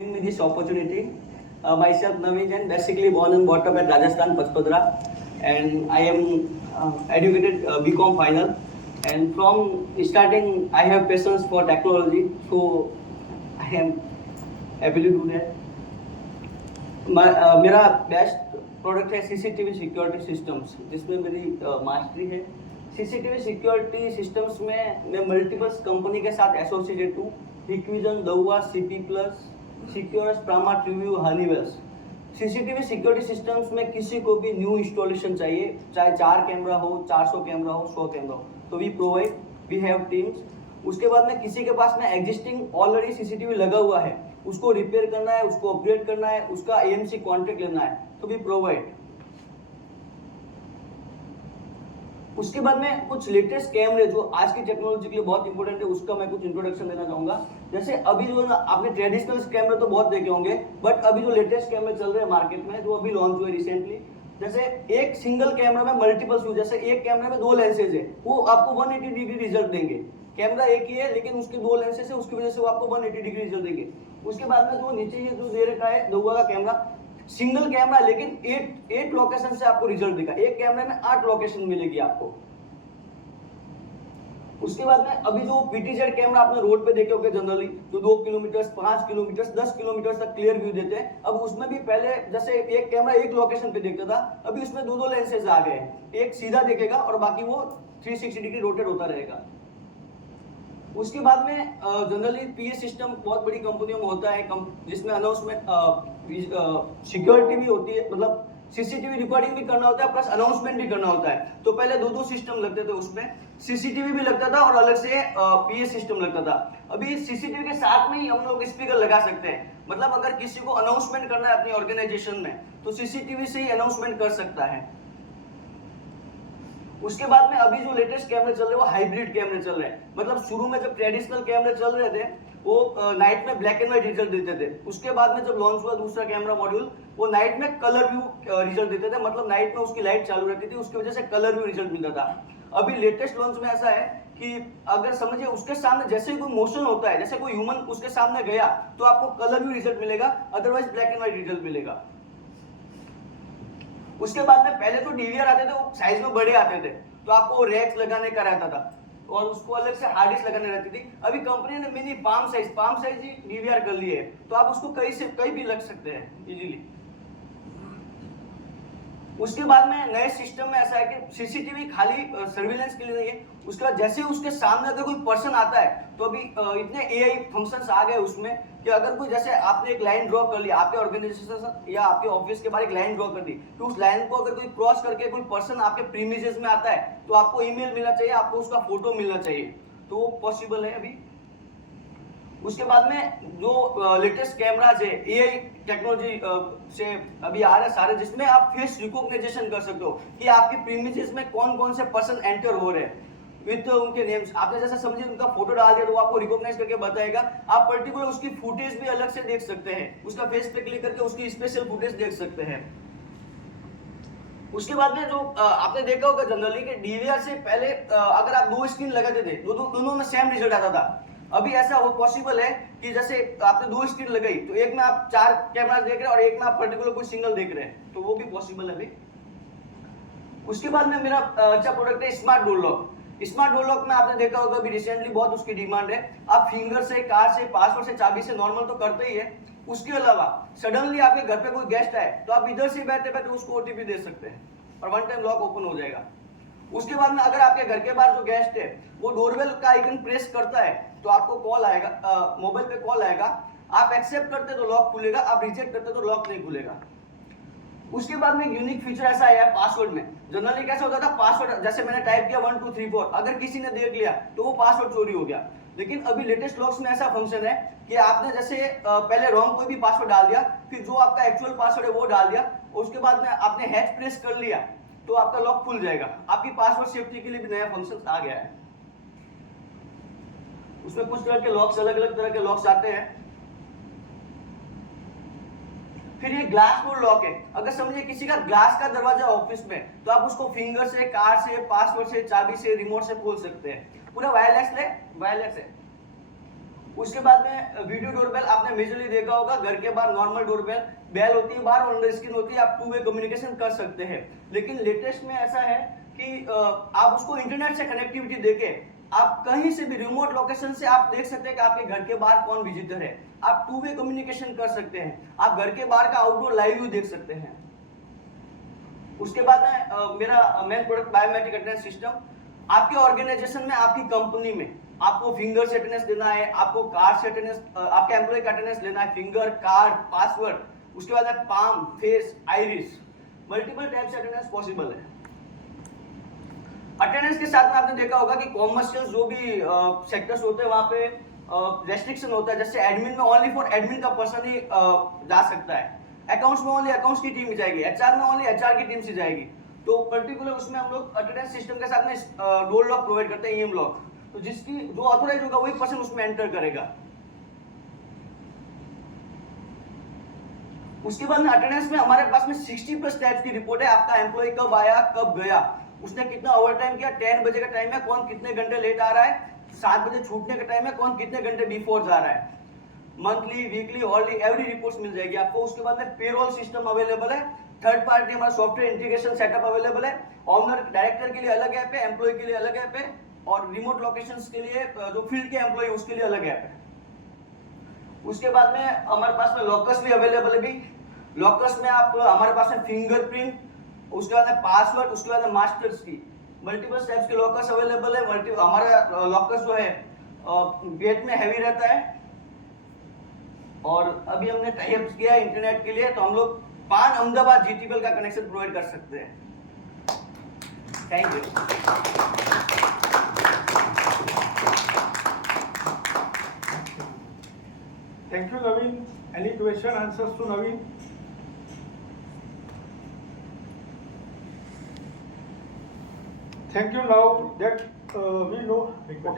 Giving me this opportunity. Myself Naveen and basically born and brought up at Rajasthan, Pachpadra, and I am educated BCom final. And from starting, I have passions for technology, so I am happy to do that. मेरा best product है CCTV security systems, जिसमें मेरी mastery है। CCTV security systems में मैं multiple company के साथ associated हूँ। Hikvision, Dahua, CP Plus, Secureus, Prama, Trueview, Honeywells. CCTV security systems में किसी को भी न्यू इंस्टॉलेशन चाहिए, चाहे 4 कैमरा हो, 400 कैमरा हो, 100 कैमरा हो, तो we provide, we have teams. उसके बाद में किसी के पास में एग्जिस्टिंग ऑलरेडी सीसीटीवी लगा हुआ है, उसको रिपेयर करना है, उसको अपग्रेड करना है, उसका एएमसी कॉन्ट्रैक्ट लेना है, तो वी प्रोवाइड। उसके बाद में कुछ लेटेस्ट कैमरे जो आज की टेक्नोलॉजी के लिए बहुत इंपॉर्टेंट है, उसका मैं कुछ इंट्रोडक्शन देना चाहूंगा। जैसे अभी जो ना आपने ट्रेडिशनल कैमरे तो बहुत देखे होंगे, बट अभी जो लेटेस्ट कैमरे चल रहे हैं मार्केट में, जो अभी लॉन्च हुए रिसेंटली, जैसे एक सिंगल कैमरा में मल्टीपल व्यू, जैसे एक कैमरे में 2 लेंसेज है, वो आपको 180 डिग्री रिजल्ट देंगे। कैमरा एक ही है लेकिन उसके 2 लेंसेज है, उसकी वजह से वो आपको 180 डिग्री रिजल्ट देंगे। उसके बाद में जो नीचे ये जो दे रखा है दहुआ का कैमरा, सिंगल कैमरा लेकिन 8 लोकेशन से आपको रिजल्ट देगा। एक कैमरे में 8 लोकेशन मिलेगी आपको। उसके बाद में अभी जो पीटीजेड कैमरा आपने रोड पे देखे होंगे जनरली, जो 2 किलोमीटर, 5 किलोमीटर, 10 किलोमीटर तक क्लियर व्यू देते हैं। अब उसमें भी पहले जैसे एक कैमरा एक लोकेशन पे देखता था, अभी उसमें 2 लेंसेज आ गए हैं। एक सीधा देखेगा और बाकी वो 360 डिग्री रोटेट होता रहेगा। उसके बाद में जनरली पीए सिस्टम बहुत बड़ी कंपनियों में होता है, जिसमें अनाउंसमेंट सिक्योरिटी भी होती है, मतलब सीसीटीवी रिकॉर्डिंग भी करना होता है प्लस अनाउंसमेंट भी करना होता है। तो पहले 2 सिस्टम लगते थे, उसमें सीसीटीवी भी लगता था और अलग से पीए सिस्टम लगता था। अभी सीसीटीवी के साथ में ही हम लोग स्पीकर लगा सकते हैं, मतलब अगर किसी को अनाउंसमेंट करना है अपनी ऑर्गेनाइजेशन में, तो सीसीटीवी से ही अनाउंसमेंट कर सकता है। उसके बाद में अभी जो लेटेस्ट कैमरे चल रहे हैं वो हाइब्रिड कैमरे चल रहे हैं। मतलब शुरू में जब ट्रेडिशनल कैमरे चल रहे थे वो नाइट में ब्लैक एंड व्हाइट रिजल्ट देते थे। उसके बाद में जब लॉन्च हुआ दूसरा कैमरा मॉड्यूल, वो नाइट में कलर व्यू रिजल्ट देते थे, मतलब नाइट में उसकी लाइट चालू रहती थी, उसकी वजह से कलर व्यू रिजल्ट मिलता था। अभी लेटेस्ट लॉन्च में ऐसा है कि अगर समझिए उसके सामने जैसे ही कोई मोशन होता है, जैसे कोई ह्यूमन उसके सामने गया, तो आपको कलर व्यू रिजल्ट मिलेगा, otherwise black and white result मिलेगा। उसके बाद में पहले तो डीवीआर आते थे, वो साइज में बड़े आते थे, तो आपको रैक्स लगाने का रहता था और उसको अलग से हार्ड डिस्क लगाने रहती थी। अभी कंपनी ने मिनी पाम साइज ही डीवीआर कर लिए है, तो आप उसको कहीं भी लग सकते हैं इजीली। उसके बाद में नए सिस्टम में ऐसा है कि सीसीटीवी खाली सर्विलेंस के लिए नहीं है, उसके बाद जैसे उसके सामने अगर कोई पर्सन आता है, तो अभी इतने एआई फंक्शंस आ गए उसमें कि अगर कोई, जैसे आपने एक लाइन ड्रॉ कर लिया, आपके ऑर्गेनाइजेशन या आपके ऑफिस के बाहर एक लाइन ड्रॉ कर दी, तो उस लाइन को अगर कोई क्रॉस करके कोई पर्सन आपके प्रीमिसेस में आता है, तो आपको ईमेल मिलना चाहिए, आपको उसका फोटो मिलना चाहिए, तो वो पॉसिबल है अभी। उसके बाद में जो लेटेस्ट कैमराज है एआई टेक्नोलॉजी से अभी आ रहे हैं सारे, जिसमें आप फेस रिकॉग्निशन कर सकते हो कि आपकी प्रीमिसेस में कौन कौन से पर्सन एंटर हो रहे हैं विद उनके नेम्स। आपने जैसे समझिए उनका फोटो डाल दिया तो वो आपको रिकॉग्नाइज करके बताएगा। आप पर्टिकुलर उसकी फुटेज भी अलग से देख सकते हैं, उसका फेस पे क्लिक करके उसकी स्पेशल फुटेज देख सकते हैं। उसके बाद में जो आपने देखा होगा जनरली कि डीवीआर से पहले अगर आप 2 स्क्रीन लगाते थे, दोनों में सेम रिजल्ट आता था। अभी ऐसा वो पॉसिबल है कि जैसे आपने 2 स्क्रीन लगाई, तो एक में आप 4 कैमरा देख रहे हैं और एक में आप पर्टिकुलर कोई सिंगल देख रहे हैं, तो वो भी पॉसिबल है अभी। उसके बाद में मेरा अच्छा प्रोडक्ट है smart door lock. Smart door lock में आपने देखा होगा अभी रिसेंटली बहुत उसकी डिमांड है। आप फिंगर से, कार से, पासवर्ड से, चाबी से नॉर्मल तो करते ही है। उसके अलावा सडनली आपके घर पे कोई गेस्ट आए, तो आप इधर से बैठे बैठे उसको ओटीपी दे सकते हैं और 1 टाइम लॉक ओपन हो जाएगा। उसके बाद में अगर आपके घर के बाहर जो गेस्ट है वो डोरबेल का आइकन प्रेस करता है, तो आपको कॉल आएगा, मोबाइल पे कॉल आएगा। आप एक्सेप्ट करते तो लॉक खुलेगा, आप रिजेक्ट करते तो लॉक नहीं खुलेगा। उसके बाद में यूनिक फीचर ऐसा है पासवर्ड में। जनरली कैसा होता था, पासवर्ड जैसे मैंने टाइप किया 1 2 3 4, अगर किसी ने देख लिया तो वो पासवर्ड चोरी हो गया। लेकिन अभी लेटेस्ट लॉक्स में ऐसा फंक्शन है कि आपने जैसे पहले रॉन्ग कोई भी पासवर्ड डाल दिया, फिर जो आपका एक्चुअल पासवर्ड है वो डाल दिया, और उसके बाद में आपने हैश प्रेस कर लिया, तो आपका लॉक खुल जाएगा। आपकी पासवर्ड सेफ्टी के लिए भी नया फंक्शन आ गया है। उसमें कुछ तरह के लॉक्स, अलग अलग तरह के लॉक्स आते हैं। फिर ये ग्लास डोर लॉक है। अगर समझिए किसी का ग्लास का दरवाजा ऑफिस में, तो आप उसको फिंगर से, कार से, पासवर्ड से, चाबी से, रिमोट से खोल सकते हैं। पूरा वायरलेस है। उसके बाद में वीडियो डोरबेल आपने मेजरली देखा होगा, घर के बाहर नॉर्मल डोरबेल बेल होती है बाहर और अंडर स्क्रीन होती है, आप टू वे कम्युनिकेशन कर सकते हैं। लेकिन लेटेस्ट में ऐसा है कि आप उसको इंटरनेट से कनेक्टिविटी देके आप कहीं से भी रिमोट लोकेशन से आप देख सकते हैं कि आपके घर के बाहर कौन विजिटर है। आप टू वे कम्युनिकेशन कर सकते हैं, आप घर के बाहर का आउटडोर लाइव व्यू देख सकते हैं। उसके बाद में मेरा main product biometric attendance system. आपके ऑर्गेनाइजेशन में, आपकी कंपनी में आपको फिंगर से अटेंडेंस देना है, आपको कार्ड से अटेंडेंस, आपके एम्प्लॉय का अटेंडेंस लेना है, फिंगर, कार्ड, पासवर्ड, उसके बाद है palm, face, iris, multiple type से अटेंडेंस पॉसिबल है। अटेंडेंस के साथ में आपने देखा होगा कि कॉमर्शियल जो भी सेक्टर्स होते हैं वहां पे रेस्ट्रिक्शन होता है, जैसे एडमिन में ओनली फॉर एडमिन का पर्सन ही जा सकता है, अकाउंट्स में ओनली अकाउंट्स की टीम ही जाएगी, एचआर में ओनली एचआर की टीम से जाएगी। तो पर्टिकुलर उसमें हम लोग अटेंडेंस सिस्टम के साथ में डोर लॉक प्रोवाइड करते हैं, ईएम लॉक। तो जिसकी जो ऑथोराइज होगा वही पर्सन उसमें एंटर करेगा। उसके बाद में अटेंडेंस में हमारे पास में 60+ टाइप्स की रिपोर्ट है। आपका एम्प्लॉय कब आया, कब गया, उसने कितना ओवर टाइम किया, 10 बजे का टाइम है, कौन कितने घंटे लेट आ रहा है, 7 बजे छूटने का टाइम है, कौन कितने घंटे बिफोर जा रहा है। Monthly, weekly, orderly every reports मिल जाएगी आपको। उसके बाद में पेरोल सिस्टम अवेलेबल है, थर्ड पार्टी हमारा सॉफ्टवेयर इंटीग्रेशन सेटअप अवेलेबल है, ऑनर डायरेक्टर के लिए अलग ऐप है, एम्प्लॉय के लिए अलग ऐप है, और रिमोट लोकेशंस के लिए जो फील्ड के एम्प्लॉय उसके लिए अलग ऐप है। उसके बाद में हमारे पास में लॉकर्स भी अवेलेबल है। भी लॉकर्स में आप हमारे पास में फिंगरप्रिंट, उसके बाद में पासवर्ड, उसके बाद में मास्टर्स की मल्टीपल टाइप्स के लॉकर्स अवेलेबल है। हमारा लॉकर्स जो है वेट में हैवी रहता है, और अभी हमने टाई अप किया है इंटरनेट के लिए, तो हम लोग पान अहमदाबाद जीटीपीएल का कनेक्शन प्रोवाइड कर सकते हैं। Thank you. Thank you, Naveen. Any question, answers to Naveen? Thank you. Now that we know. Okay.